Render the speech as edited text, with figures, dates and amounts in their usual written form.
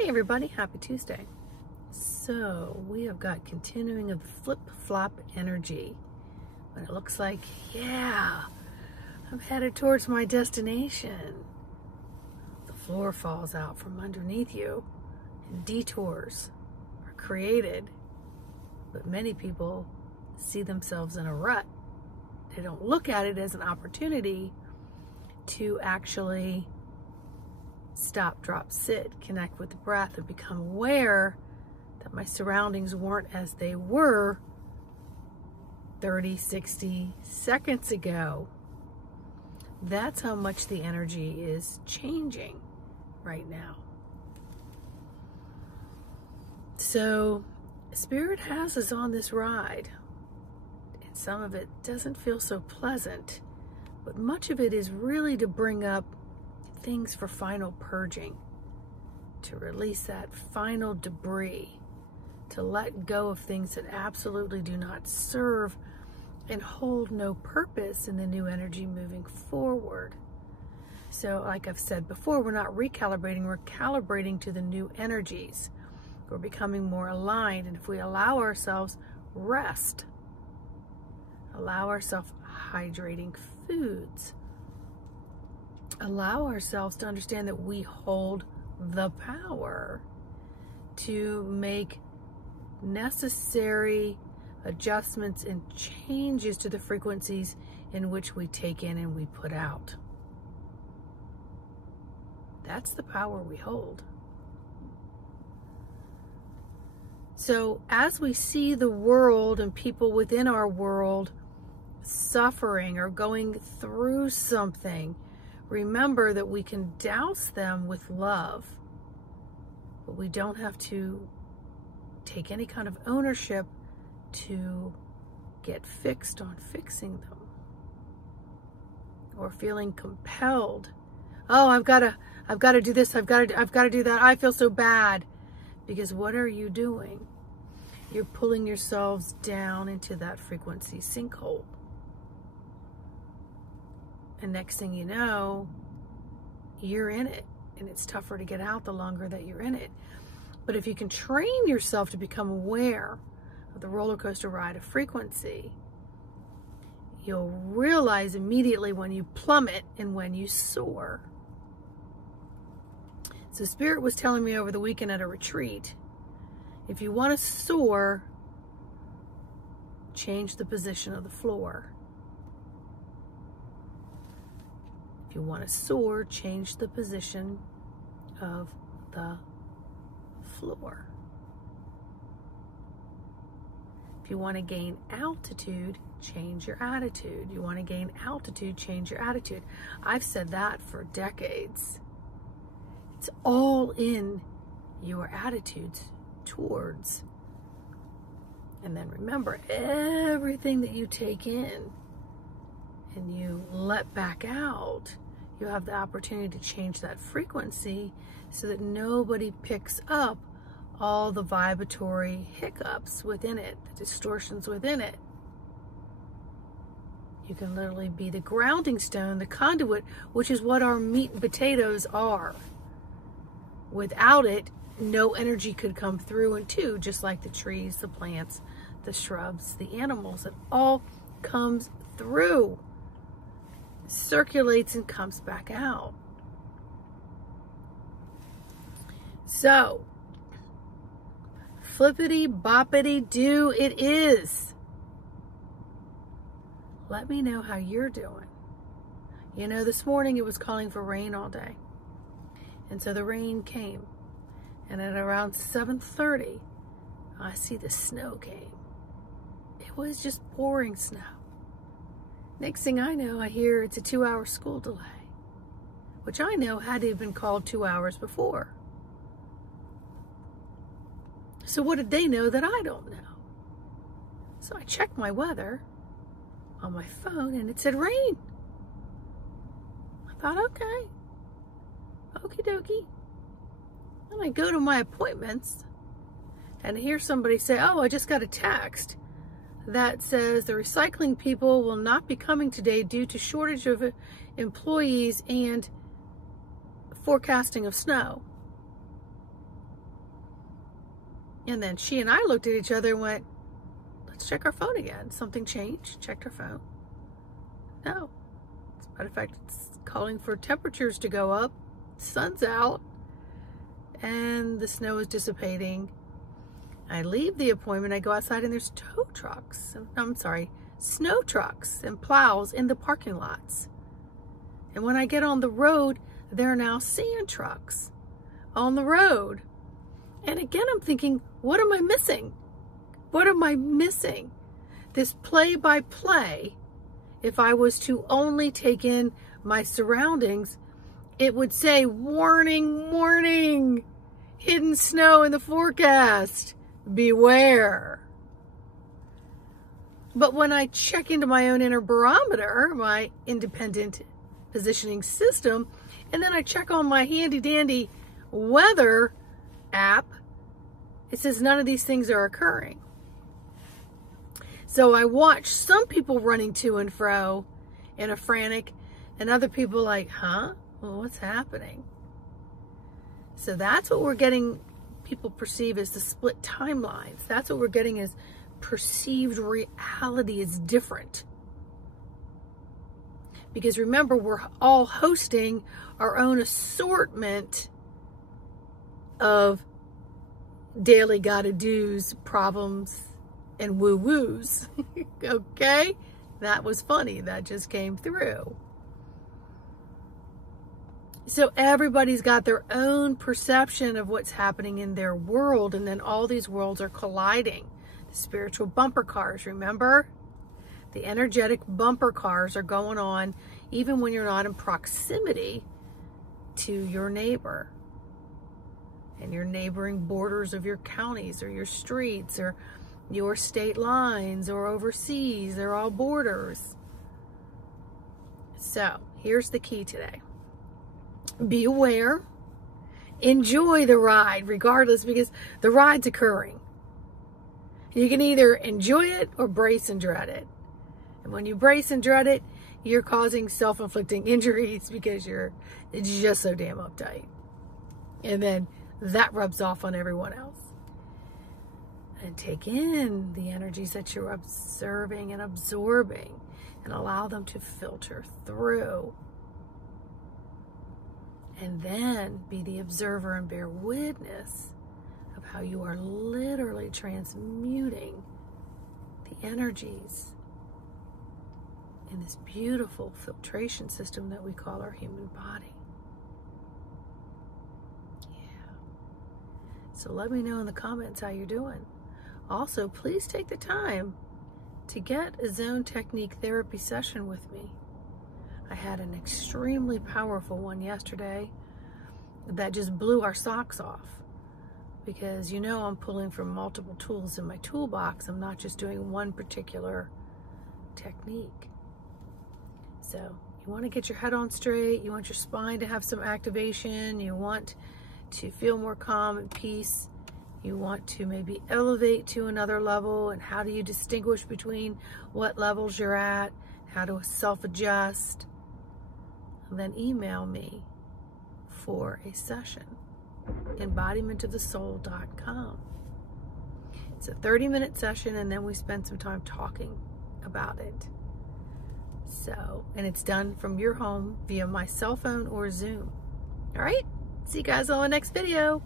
Hey everybody, happy Tuesday. So we have got continuing of the flip-flop energy. When it looks like, yeah, I'm headed towards my destination. The floor falls out from underneath you and detours are created. But many people see themselves in a rut. They don't look at it as an opportunity to actually stop, drop, sit, connect with the breath, and become aware that my surroundings weren't as they were 30, 60 seconds ago. That's how much the energy is changing right now. So Spirit has us on this ride, and some of it doesn't feel so pleasant, but much of it is really to bring up things for final purging, to release that final debris, to let go of things that absolutely do not serve and hold no purpose in the new energy moving forward. So like I've said before, we're not recalibrating, we're calibrating to the new energies. We're becoming more aligned, and if we allow ourselves rest, allow ourselves hydrating foods, allow ourselves to understand that we hold the power to make necessary adjustments and changes to the frequencies in which we take in and we put out. That's the power we hold. So as we see the world and people within our world suffering or going through something, remember that we can douse them with love, but we don't have to take any kind of ownership to get fixed on fixing them, or feeling compelled. Oh, I've got to do this. I've got to do that. I feel so bad. Because what are you doing? You're pulling yourselves down into that frequency sinkhole. And next thing you know, you're in it. And it's tougher to get out the longer that you're in it. But if you can train yourself to become aware of the roller coaster ride of frequency, you'll realize immediately when you plummet and when you soar. So Spirit was telling me over the weekend at a retreat, if you want to soar, change the position of the floor. If you want to soar, change the position of the floor. If you want to gain altitude, change your attitude. You want to gain altitude, change your attitude. I've said that for decades. It's all in your attitudes towards. And then remember, everything that you take in and you let back out, you have the opportunity to change that frequency so that nobody picks up all the vibratory hiccups within it, the distortions within it. You can literally be the grounding stone, the conduit, which is what our meat and potatoes are. Without it, no energy could come through, and too, just like the trees, the plants, the shrubs, the animals, it all comes through, circulates and comes back out. So, flippity boppity do it is. Let me know how you're doing. You know, this morning it was calling for rain all day. And so the rain came. And at around 7:30, I see the snow came. It was just pouring snow. Next thing I know, I hear it's a 2-hour school delay, which I know had to have been called 2 hours before. So what did they know that I don't know? So I checked my weather on my phone and it said rain. I thought, okay, okie dokie. And I go to my appointments and I hear somebody say, oh, I just got a text that says the recycling people will not be coming today due to shortage of employees and forecasting of snow. And then she and I looked at each other and went, let's check our phone again. Something changed. Checked our phone. No. As a matter of fact, it's calling for temperatures to go up. Sun's out. And the snow is dissipating. I leave the appointment. I go outside and there's tow trucks. I'm sorry, snow trucks and plows in the parking lots. And when I get on the road, there are now sand trucks on the road. And again, I'm thinking, what am I missing? What am I missing? This play-by-play, if I was to only take in my surroundings, it would say, warning, warning, hidden snow in the forecast, beware. But when I check into my own inner barometer, my independent positioning system, and then I check on my handy dandy weather app, it says none of these things are occurring. So I watch some people running to and fro in a frantic, and other people like, huh? Well, what's happening? So that's what we're getting people perceive as the split timelines. That's what we're getting as perceived reality is different. Because remember, we're all hosting our own assortment of daily gotta do's, problems, and woo-woos. Okay? That was funny. That just came through. So everybody's got their own perception of what's happening in their world, and then all these worlds are colliding. The spiritual bumper cars, remember? The energetic bumper cars are going on even when you're not in proximity to your neighbor and your neighboring borders of your counties or your streets or your state lines or overseas. They're all borders. So here's the key today. Be aware. Enjoy the ride regardless, because the ride's occurring. You can either enjoy it or brace and dread it. And when you brace and dread it, you're causing self-inflicting injuries because you're just so damn uptight. And then that rubs off on everyone else. And take in the energies that you're observing and absorbing and allow them to filter through. And then be the observer and bear witness of how you are literally transmuting the energies in this beautiful filtration system that we call our human body. Yeah. So let me know in the comments how you're doing. Also, please take the time to get a zone technique therapy session with me. I had an extremely powerful one yesterday that just blew our socks off, because you know I'm pulling from multiple tools in my toolbox. I'm not just doing one particular technique. So you want to get your head on straight, you want your spine to have some activation, you want to feel more calm and peace, you want to maybe elevate to another level, and how do you distinguish between what levels you're at, how to self-adjust, and then email me for a session, embodimentofthesoul.com. It's a 30-minute session, and then we spend some time talking about it. So, and it's done from your home via my cell phone or Zoom. All right, see you guys on the next video.